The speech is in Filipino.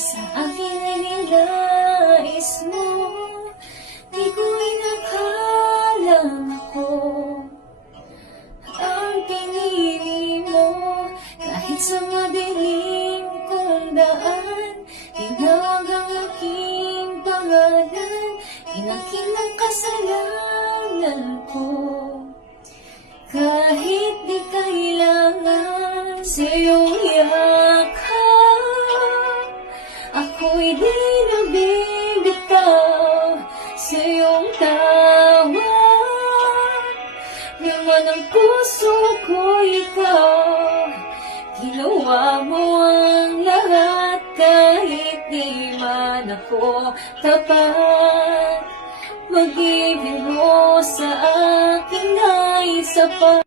sa akin ay nilais mo. Di ko inakalang ako ang pinili mo. Kahit sa madilim kong daan, tinawag ang aking pangalan. Inakin ang kasalanan ko. Kahit di kailangan sa iyong yakap, ako'y di nabibitaw sa iyong tawag. Laman ng puso ko ikaw, ginawa mo ang lahat kahit di man ako tapat. Pag-ibig mo sa akin ay sapat.